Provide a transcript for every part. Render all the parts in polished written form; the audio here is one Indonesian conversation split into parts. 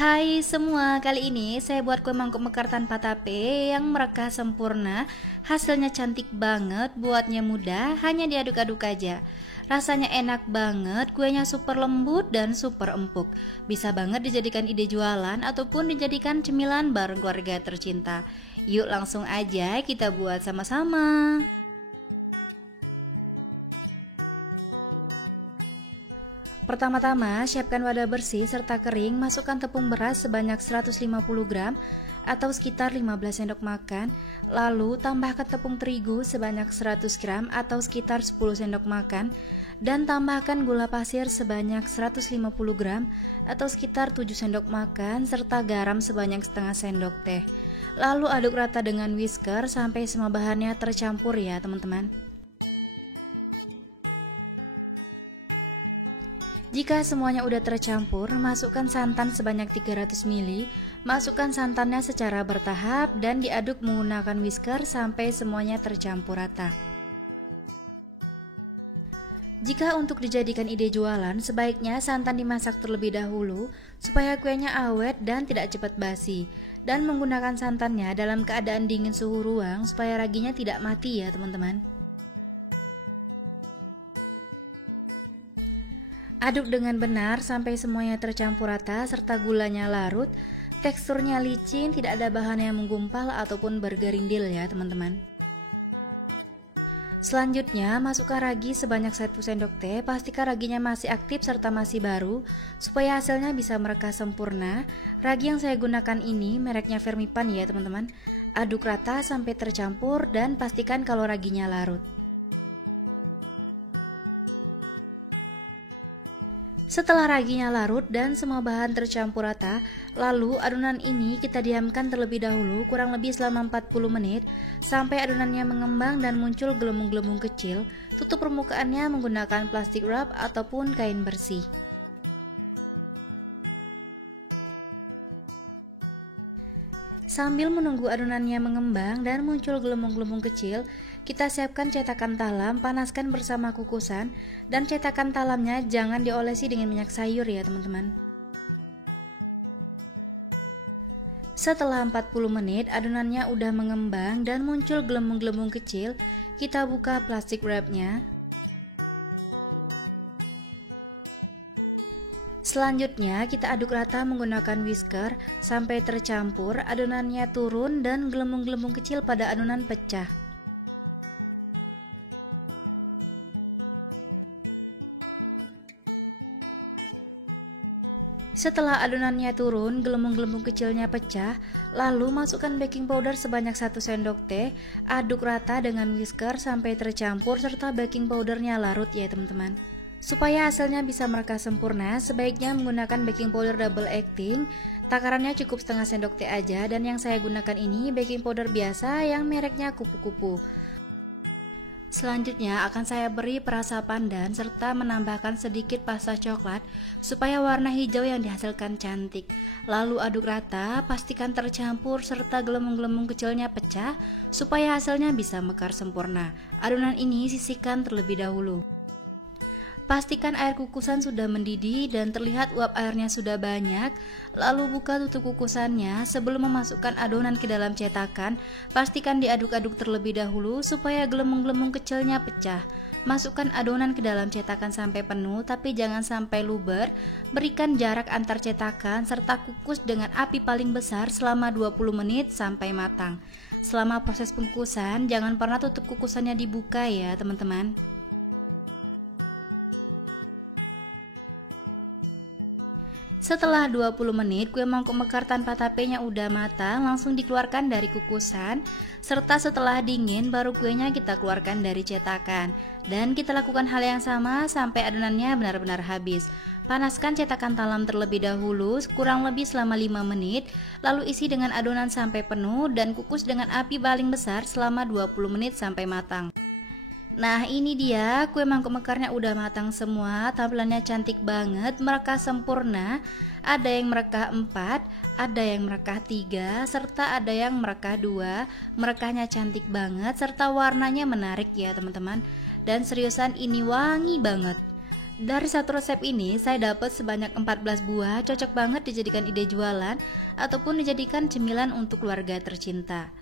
Hai semua, kali ini saya buat kue mangkuk mekar tanpa tape yang merekah sempurna. Hasilnya cantik banget, buatnya mudah, hanya diaduk-aduk aja. Rasanya enak banget, kuenya super lembut dan super empuk. Bisa banget dijadikan ide jualan ataupun dijadikan cemilan bareng keluarga tercinta. Yuk langsung aja kita buat sama-sama. Pertama-tama, siapkan wadah bersih serta kering, masukkan tepung beras sebanyak 150 gram atau sekitar 15 sendok makan, lalu tambahkan tepung terigu sebanyak 100 gram atau sekitar 10 sendok makan, dan tambahkan gula pasir sebanyak 150 gram atau sekitar 7 sendok makan, serta garam sebanyak setengah sendok teh. Lalu aduk rata dengan whisker sampai semua bahannya tercampur ya teman-teman. Jika semuanya udah tercampur, masukkan santan sebanyak 300 ml. Masukkan santannya secara bertahap dan diaduk menggunakan whisker sampai semuanya tercampur rata. Jika untuk dijadikan ide jualan, sebaiknya santan dimasak terlebih dahulu supaya kuenya awet dan tidak cepat basi. Dan menggunakan santannya dalam keadaan dingin suhu ruang supaya raginya tidak mati ya teman-teman. Aduk dengan benar sampai semuanya tercampur rata serta gulanya larut. Teksturnya licin, tidak ada bahan yang menggumpal ataupun bergerindil ya teman-teman. Selanjutnya, masukkan ragi sebanyak 1 sendok teh. Pastikan raginya masih aktif serta masih baru supaya hasilnya bisa merekah sempurna. Ragi yang saya gunakan ini mereknya Fermipan ya teman-teman. Aduk rata sampai tercampur dan pastikan kalau raginya larut. Setelah raginya larut dan semua bahan tercampur rata, lalu adonan ini kita diamkan terlebih dahulu kurang lebih selama 40 menit sampai adonannya mengembang dan muncul gelembung-gelembung kecil. Tutup permukaannya menggunakan plastik wrap ataupun kain bersih. Sambil menunggu adonannya mengembang dan muncul gelembung-gelembung kecil, kita siapkan cetakan talam, panaskan bersama kukusan, dan cetakan talamnya jangan diolesi dengan minyak sayur ya teman-teman. Setelah 40 menit adonannya udah mengembang dan muncul gelembung-gelembung kecil, kita buka plastik wrapnya. Selanjutnya kita aduk rata menggunakan whisker sampai tercampur, adonannya turun dan gelembung-gelembung kecil pada adonan pecah. Setelah adonannya turun, gelembung-gelembung kecilnya pecah, lalu masukkan baking powder sebanyak 1 sendok teh, aduk rata dengan whisker sampai tercampur serta baking powdernya larut ya teman-teman. Supaya hasilnya bisa merekah sempurna, sebaiknya menggunakan baking powder double acting. Takarannya cukup setengah sendok teh aja, dan yang saya gunakan ini baking powder biasa yang mereknya kupu-kupu. Selanjutnya akan saya beri perasa pandan serta menambahkan sedikit pasta coklat supaya warna hijau yang dihasilkan cantik. Lalu aduk rata, pastikan tercampur serta gelembung-gelembung kecilnya pecah supaya hasilnya bisa mekar sempurna. Adonan ini sisihkan terlebih dahulu. Pastikan air kukusan sudah mendidih dan terlihat uap airnya sudah banyak. Lalu buka tutup kukusannya sebelum memasukkan adonan ke dalam cetakan. Pastikan diaduk-aduk terlebih dahulu supaya gelembung-gelembung kecilnya pecah. Masukkan adonan ke dalam cetakan sampai penuh tapi jangan sampai luber. Berikan jarak antar cetakan serta kukus dengan api paling besar selama 20 menit sampai matang. Selama proses pengukusan jangan pernah tutup kukusannya dibuka ya teman-teman. Setelah 20 menit, kue mangkuk mekar tanpa tapenya udah matang, langsung dikeluarkan dari kukusan. Serta setelah dingin, baru kuenya kita keluarkan dari cetakan. Dan kita lakukan hal yang sama sampai adonannya benar-benar habis. Panaskan cetakan talam terlebih dahulu, kurang lebih selama 5 menit. Lalu isi dengan adonan sampai penuh dan kukus dengan api paling besar selama 20 menit sampai matang. Nah ini dia kue mangkuk mekarnya udah matang semua, tampilannya cantik banget, merekah sempurna. Ada yang merekah 4, ada yang merekah 3, serta ada yang merekah 2. Merekahnya cantik banget serta warnanya menarik ya teman-teman. Dan seriusan ini wangi banget. Dari satu resep ini saya dapat sebanyak 14 buah, cocok banget dijadikan ide jualan ataupun dijadikan cemilan untuk keluarga tercinta.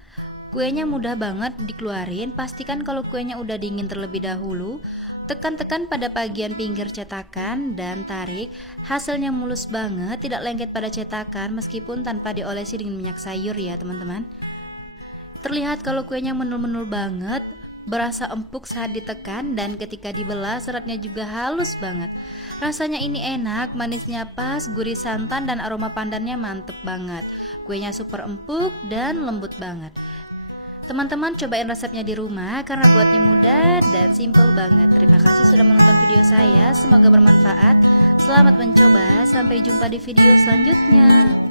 Kuenya mudah banget dikeluarin, pastikan kalau kuenya udah dingin terlebih dahulu. Tekan-tekan pada bagian pinggir cetakan dan tarik, hasilnya mulus banget, tidak lengket pada cetakan meskipun tanpa diolesi dengan minyak sayur ya teman-teman. Terlihat kalau kuenya menul-menul banget, berasa empuk saat ditekan, dan ketika dibelah seratnya juga halus banget. Rasanya ini enak, manisnya pas, gurih santan dan aroma pandannya mantep banget. Kuenya super empuk dan lembut banget. Teman-teman cobain resepnya di rumah karena buatnya mudah dan simple banget. Terima kasih sudah menonton video saya, semoga bermanfaat. Selamat mencoba, sampai jumpa di video selanjutnya.